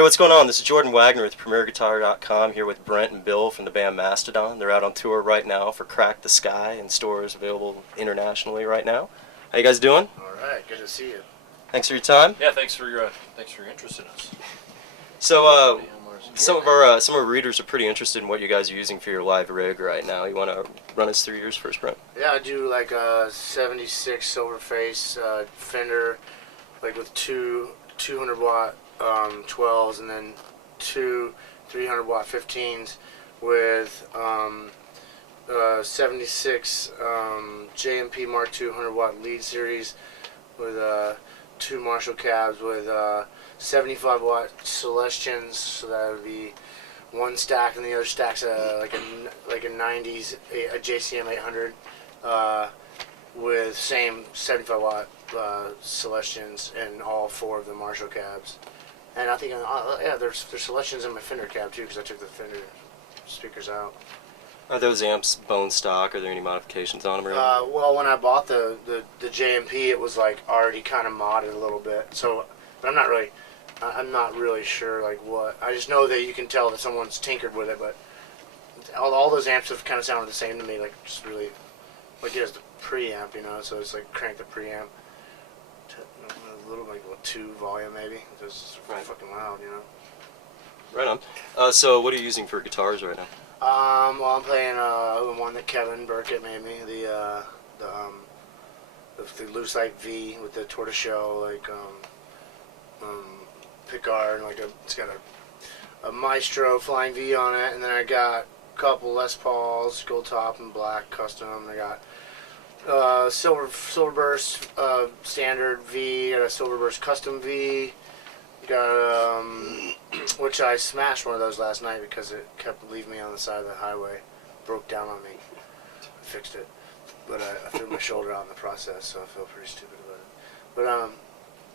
Hey, what's going on? This is Jordan Wagner with PremierGuitar.com here with Brent and Bill from the band Mastodon. They're out on tour right now for Crack the Sky in stores available internationally right now. How you guys doing? All right, good to see you. Thanks for your time. Yeah, thanks for your interest in us. So, some of our readers are pretty interested in what you guys are using for your live rig right now. You want to run us through yours first, Brent? Yeah, I do like a 76 silverface Fender, like with two 200-watt 12s and then two 300-watt 15s with 76 JMP Mark II 100-watt lead series with two Marshall cabs with 75-watt Celestians, so that would be one stack and the other stack's like a 90s a JCM 800 with same 75-watt Celestians in all four of the Marshall cabs. And I think, yeah, there's Celestians in my Fender cab too, because I took the Fender speakers out. Are those amps bone stock? Are there any modifications on them? Or well, when I bought the JMP, it was like already kind of modded a little bit. So, but I'm not really sure like what. I just know that you can tell that someone's tinkered with it. But all those amps have kind of sounded the same to me. Like just really, like it has the preamp, you know. So it's like crank the preamp to a little like 2 volume maybe. It's right. Fucking loud, you know. Right on. So what are you using for guitars right now? Well, I'm playing the one that Kevin Burkett made me, the lucite V with the tortoiseshell, like pickguard, like it's got a Maestro Flying V on it, and then I got a couple Les Pauls, gold top and black custom. I got Silverburst standard V, got a Silverburst custom V. Got which I smashed one of those last night because it kept leaving me on the side of the highway. Broke down on me. I fixed it, but I threw my shoulder out in the process, so I feel pretty stupid about it. But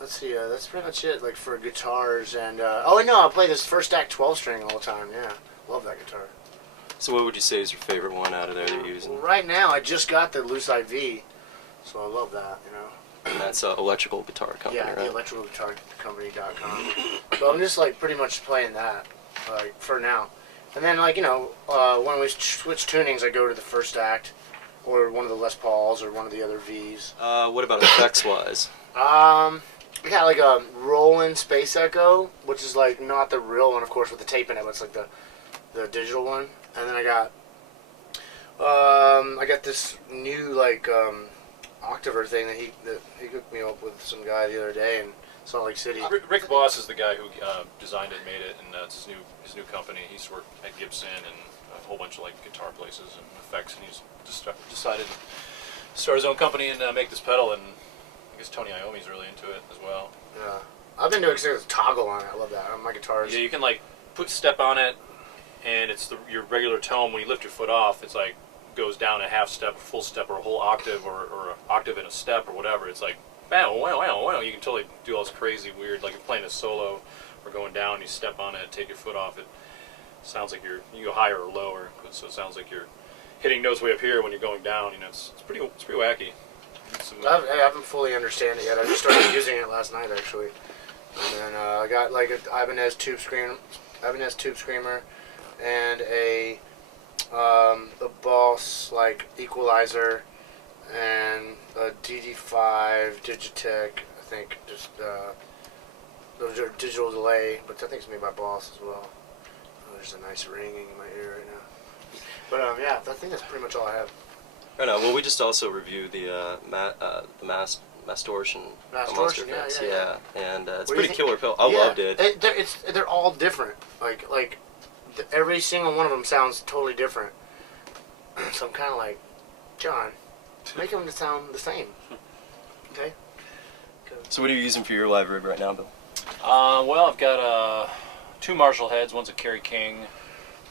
let's see, that's pretty much it. Like for guitars and oh no, I play this first stack 12 string all the time. Yeah, love that guitar. So what would you say is your favorite one out of there that you're using? Well, right now, I just got the lucite V, so I love that. You know. And that's Electrical Guitar Company, yeah, right? the electricalguitarcompany.com. So I'm just like pretty much playing that, like for now. And then like, you know, when we switch tunings, I go to the first act, or one of the Les Pauls, or one of the other V's. What about effects-wise? We got like a Roland Space Echo, which is like not the real one, of course, with the tape in it, but it's like the digital one. And then I got this new like Octave thing that he hooked me up with some guy the other day in Salt Lake City. Rick Boss is the guy who designed it, made it, and it's his new company. He's worked at Gibson and a whole bunch of like guitar places and effects, and he's just decided to start his own company and make this pedal. And I guess Tony Iommi's really into it as well. Yeah, I've been doing a toggle on it. I love that on my guitars. Yeah, you can like put step on it, and it's your regular tone. When you lift your foot off, it's like goes down a half step, a full step, or a whole octave, or an octave in a step, or whatever. It's like, wow, wow, wow, wow. You can totally do all this crazy, weird, like you're playing a solo, or going down, you step on it, take your foot off, it sounds like you go higher or lower, so it sounds like you're hitting notes way up here when you're going down. You know, it's pretty wacky. I haven't fully understand it yet. I just started using it last night, actually. And then I got like an Ibanez Tube Screamer, and a Boss like equalizer and a DD5 Digitech, I think, just those are digital delay, but I think it's made by Boss as well. Oh, there's a nice ringing in my ear right now. But yeah, I think that's pretty much all I have. Right on. Well, we just also reviewed the Mastortion. Yeah. And it's a pretty killer pill. I loved it. They're all different. Like every single one of them sounds totally different. So I'm kind of like, John, make them sound the same. Okay? So what are you using for your live rig right now, Bill? Well, I've got 2 Marshall heads. One's a Kerry King,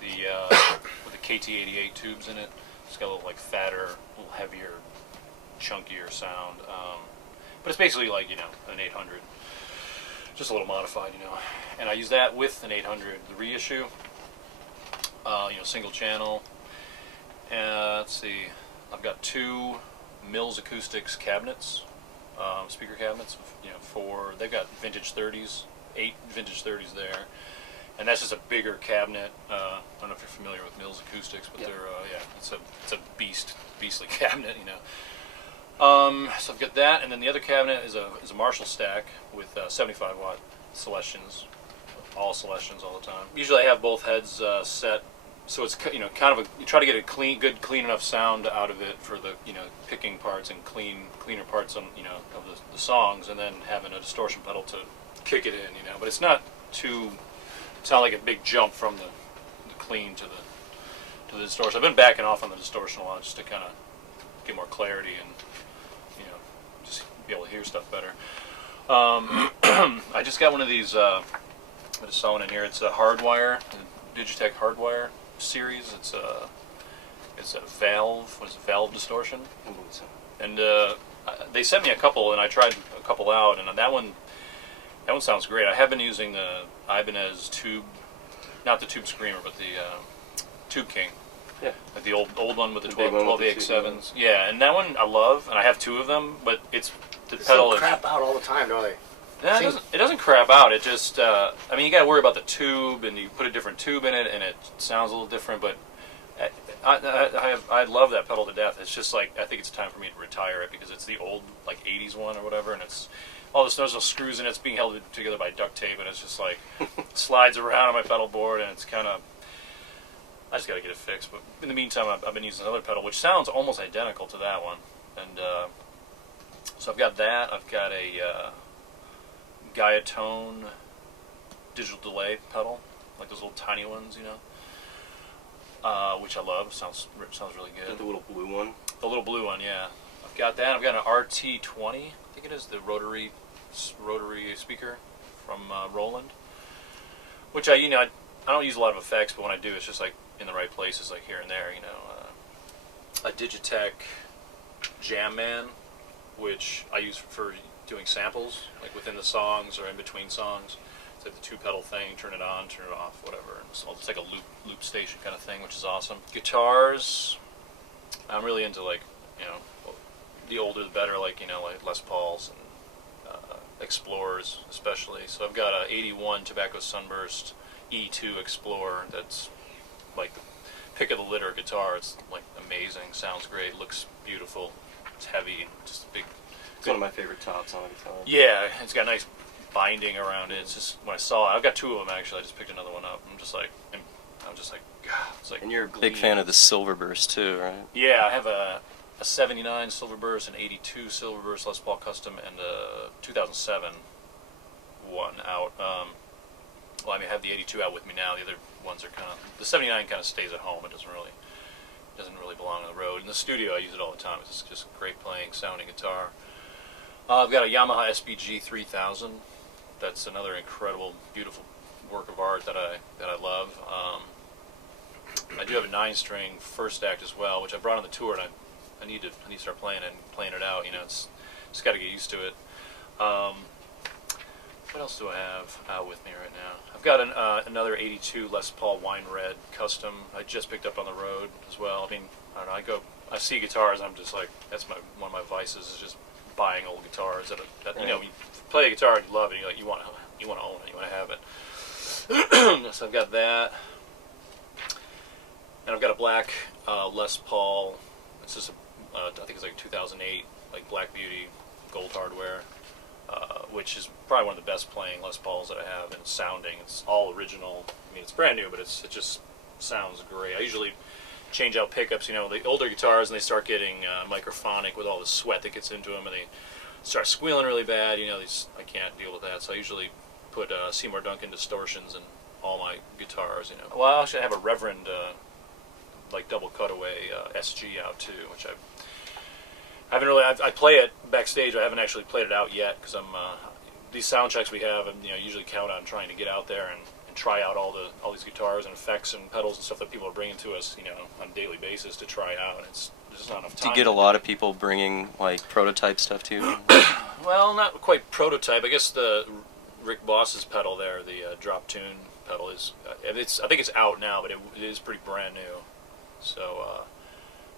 with the KT88 tubes in it. It's got a little like fatter, a little heavier, chunkier sound. But it's basically like, you know, an 800. Just a little modified, you know. And I use that with an 800, the reissue. You know, single channel. Let's see, I've got 2 Mills Acoustics cabinets, speaker cabinets. You know, they've got vintage 30s 8 vintage 30s there. And that's just a bigger cabinet. I don't know if you're familiar with Mills Acoustics, but they're it's a beastly cabinet, you know. So I've got that, and then the other cabinet is a Marshall stack with 75 watt Celestians, all Celestians all the time. Usually I have both heads set, so it's kind of you try to get a clean enough sound out of it for the picking parts and cleaner parts on of the songs, and then having a distortion pedal to kick it in, But it's not too sound like a big jump from the clean to the distortion. I've been backing off on the distortion a lot just to kind of get more clarity and just be able to hear stuff better. I just got one of these. I just saw one in here. It's a Hardwire, the Digitech Hardwire series. It's a valve. What is it? Valve distortion. And they sent me a couple, and I tried a couple out, and that one sounds great. I have been using the Ibanez Tube, not the Tube Screamer, but the Tube King. Yeah. Like the old one with the 12 AX7s. Yeah, and that one I love, and I have 2 of them, but it's the pedal is crap out all the time, don't they? Yeah, it doesn't crap out. It just I mean, you got to worry about the tube, and you put a different tube in it, and it sounds a little different, but I love that pedal to death. It's just like I think it's time for me to retire it because it's the old like 80s one or whatever, and it's all this, there's no screws in it. It's being held together by duct tape, and it's just like slides around on my pedal board, and it's kind of, I just got to get it fixed. But in the meantime, I've been using another pedal, which sounds almost identical to that one. And so I've got that. I've got a Gaiatone digital delay pedal, like those little tiny ones, which I love. Sounds really good. Is that the little blue one? The little blue one, yeah. I've got that. I've got an RT20. I think it is the rotary speaker from Roland, which I don't use a lot of effects, but when I do, it's just like in the right places, like here and there. A Digitech Jam Man, which I use for doing samples, like within the songs or in between songs. It's like the 2-pedal thing, turn it on, turn it off, whatever. So it's like a loop station kind of thing, which is awesome. Guitars, I'm really into like, the older the better, like Les Pauls and Explorers especially. So I've got a 81 Tobacco Sunburst E2 Explorer that's like the pick of the litter guitar. It's like amazing, sounds great, looks beautiful, it's heavy, just big. It's one of my favorite tops on a guitar. Yeah, it's got a nice binding around it. It's just, when I saw it, I've got 2 of them actually. I just picked another one up. I'm just like, God. It's like. And you're a big fan of the Silverburst too, right? Yeah, I have a 79 Silverburst, an 82 Silverburst Les Paul Custom, and a 2007 one out. Well, I mean, I have the 82 out with me now. The other ones are kind of, the 79 kind of stays at home. It doesn't really belong on the road. In the studio, I use it all the time. It's just a great playing, sounding guitar. I've got a Yamaha SBG 3000. That's another incredible, beautiful work of art that I love. I do have a 9-string first act as well, which I brought on the tour, and I need to start playing it out. It's just got to get used to it. What else do I have out with me right now? I've got another 82 Les Paul Wine Red Custom. I just picked up on the road as well. I mean, I don't know. I see guitars, and I'm just like, that's one of my vices is just buying old guitars. That you play a guitar and you love it. You want to own it. You want to have it. So I've got that, and I've got a black Les Paul. It's just I think it's like 2008, like Black Beauty, gold hardware. Which is probably one of the best playing Les Pauls that I have, and sounding. It's all original. I mean, it's brand new, but it just sounds great. I usually change out pickups. The older guitars, and they start getting microphonic with all the sweat that gets into them, and they start squealing really bad. I can't deal with that, so I usually put Seymour Duncan distortions in all my guitars. Well, actually, I have a Reverend like double cutaway SG out too, which I haven't really. I play it backstage. I haven't actually played it out yet because these sound checks we have. Usually count on trying to get out there and try out all these guitars and effects and pedals and stuff that people are bringing to us, on a daily basis to try out. And it's just not enough time. Do you get a lot of people bringing like prototype stuff to you? Well, not quite prototype. I guess the Rick Boss's pedal there, the Droptune pedal is. I think it's out now, but it is pretty brand new. So.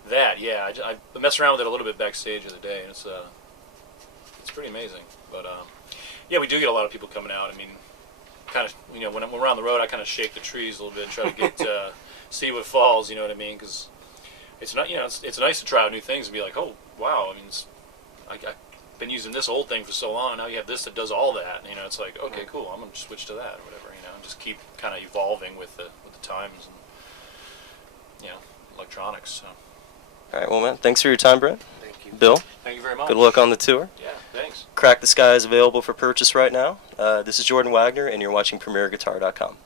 I messed around with it a little bit backstage the other day, and it's pretty amazing. But we do get a lot of people coming out. I mean, kind of, you know, when we're on the road, I kind of shake the trees a little bit and try to get see what falls. You know what I mean? Because it's not, you know, it's nice to try out new things and be like, oh wow, I mean, I've been using this old thing for so long. Now you have this that does all that. You know, it's like, okay, cool. I'm gonna switch to that or whatever. You know, and just keep kind of evolving with the times and, you know, electronics. So. All right, well, man, thanks for your time, Brent. Thank you. Bill, Thank you very much. good luck on the tour. Yeah, thanks. Crack the Sky is available for purchase right now. This is Jordan Wagner, and you're watching PremierGuitar.com.